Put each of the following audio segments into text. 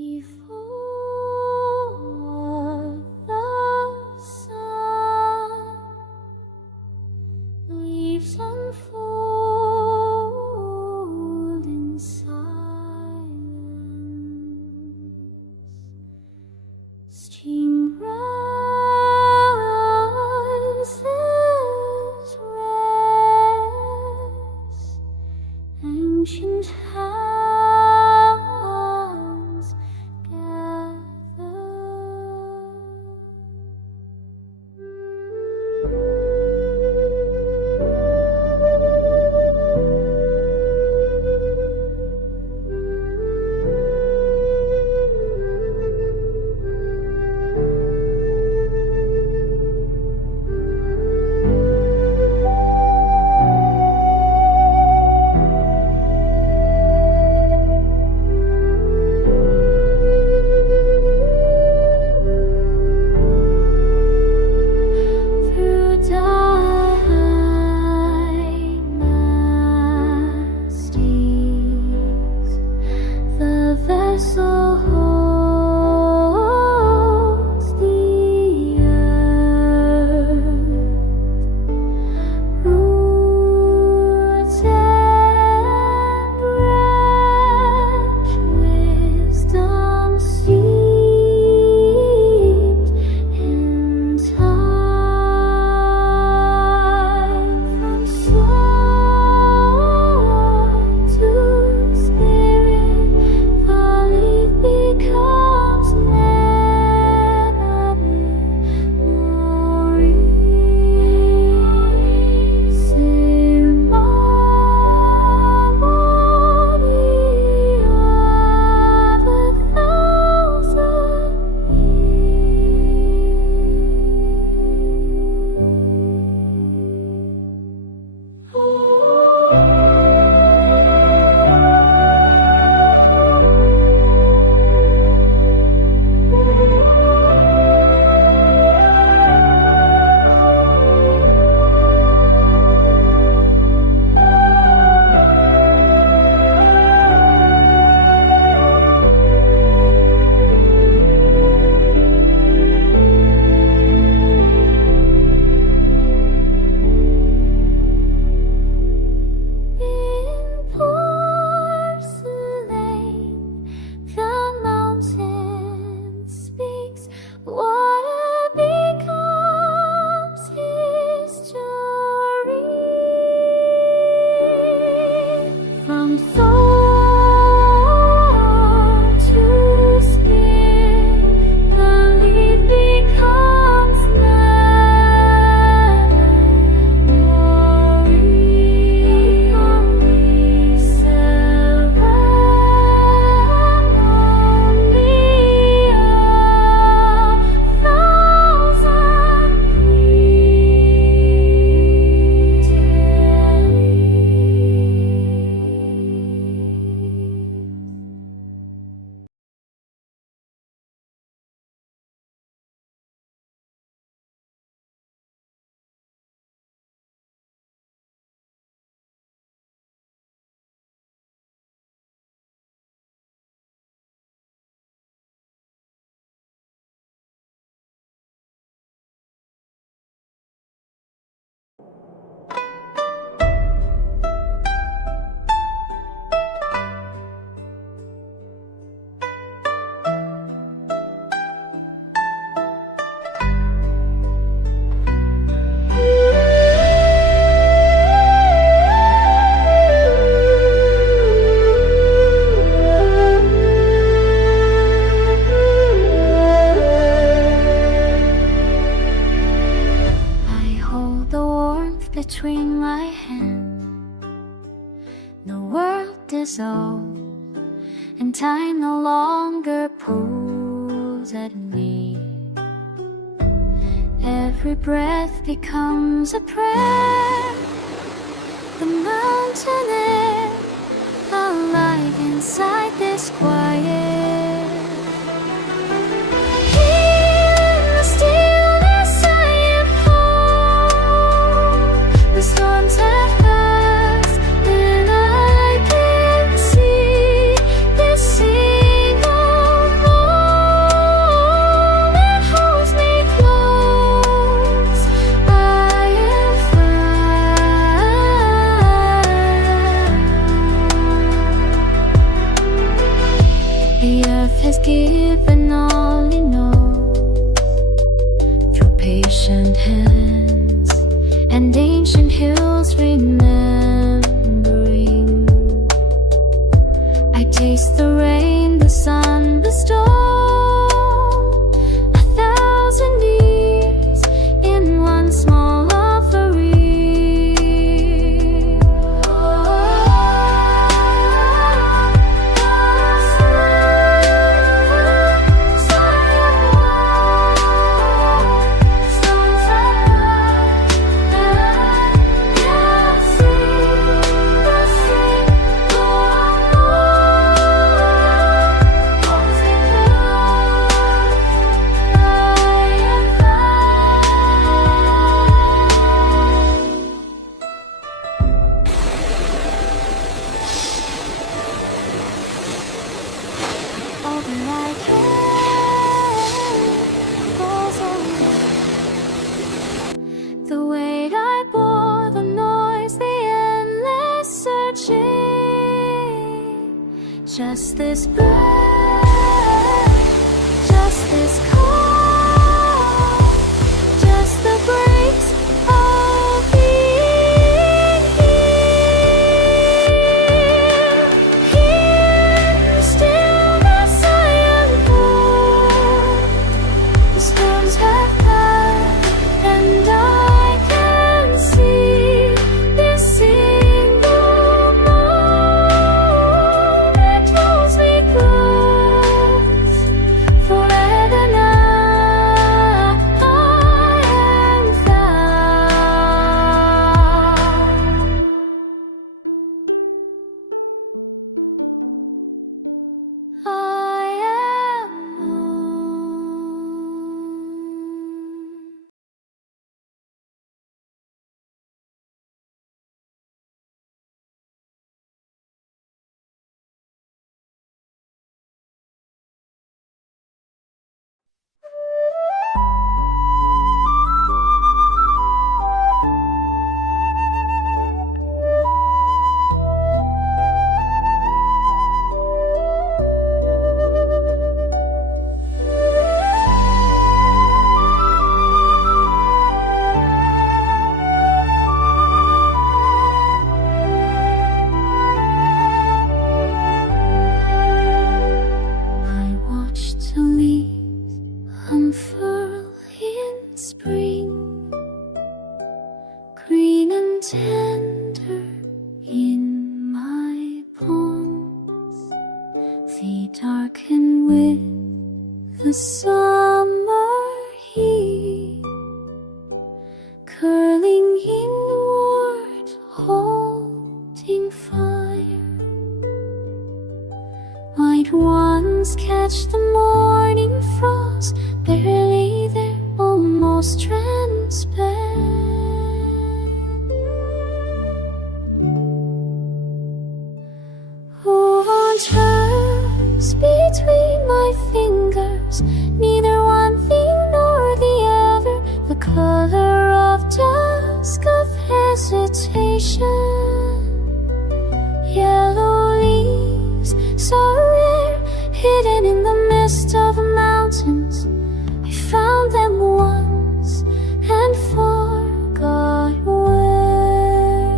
Before the sun leaves unfold in silence, stream rises, rest, ancient hands gather. Through dynasties, the vessel holds the earth, roots and branch, wisdom steeped in time. From soul to spirit, the leaf becomes memory, ceremony of 1,000 In porcelain, the mountain speaks. Water becomes history. From soul to spirit, the leaf becomes memory, ceremony of 1,000 I hold the warmth between my hands. The world dissolves, and time no longer pulls at me. Every breath becomes a prayer. The mountain air alive inside this quiet. Here in the stillness I am home. The storms have passed, and I can see this single this breath, just this call, just the grace of being here in the stillness I am born. The storms have passed, and I can see this single moment holds me close. Forever now I am found. I am home. I watched the leaves unfurl in spring, green and tender in my palms. They darken with the summer heat, curling inward, holding fire. White ones catch the morning frost, barely there, almost transparent. Oh, turns between my fingers, neither one thing nor the other, the color of dusk, of hesitation. Yellow leaves, so rare, hidden in the mist of the mountains. I found them once and forgot where.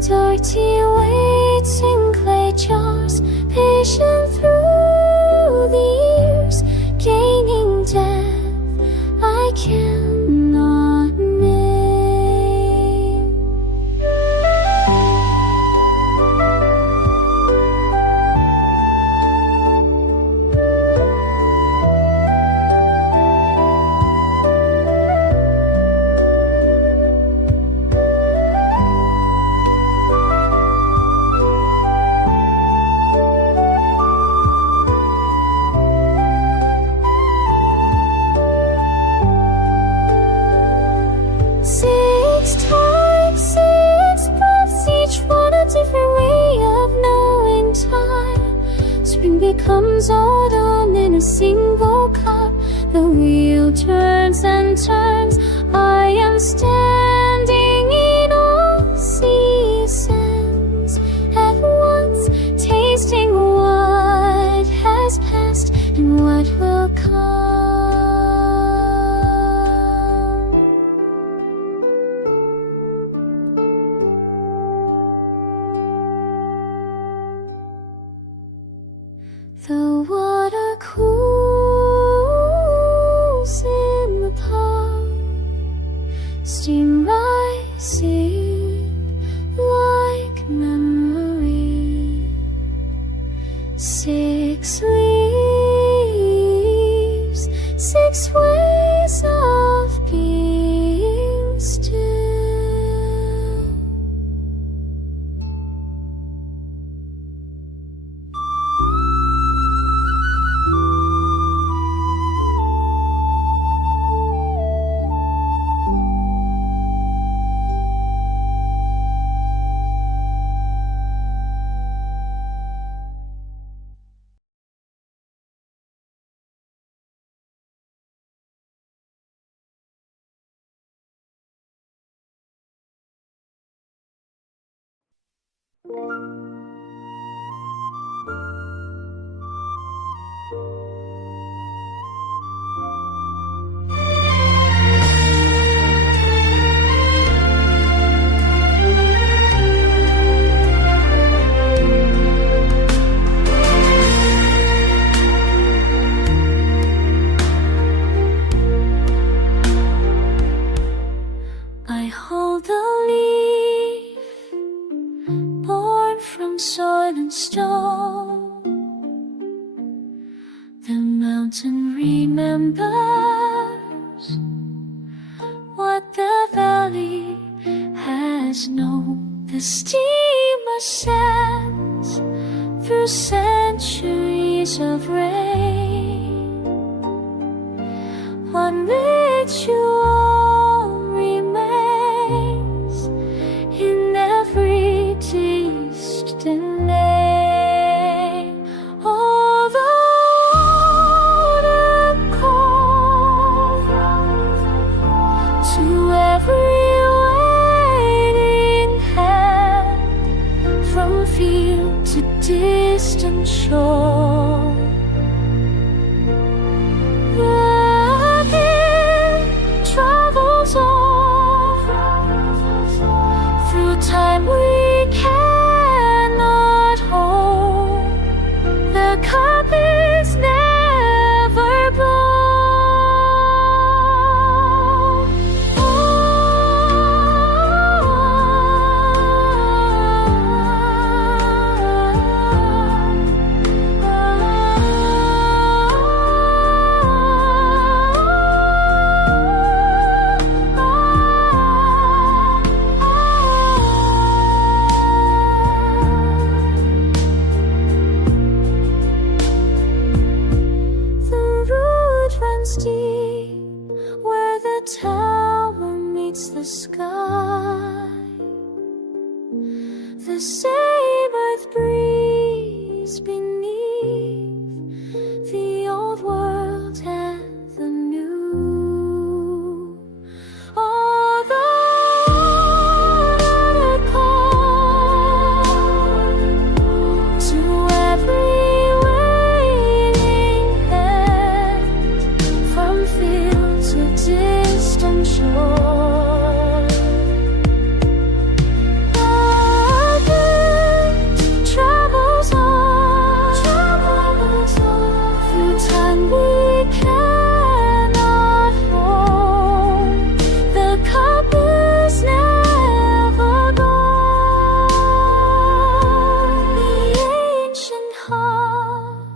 Dirty weights in clay jars, patient through the years, gaining depth I cannot name. Six times, six breaths, each one a different way of knowing time. Spring becomes autumn in a single cup. The wheel turns and turns. I am standing in all seasons at once, tasting what has passed and what will come. The water cools in the pond, steam rising like memory. Six leaves, six ways of being still. remembers what the valley has known. The steamer sails through centuries of rain. One ritual remains in every distant name. Oh, the water call to every waiting hand, from field to distant shore. Time we cannot hold, the cup is never blown. Deep, where the tower meets the sky, the same earth breeze beneath the old world and the new. Oh, the water call to every distant shore. Our gift travels on through time we cannot hold. The cup is never gone. The ancient heart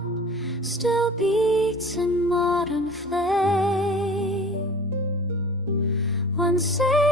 still beats in modern flame. One say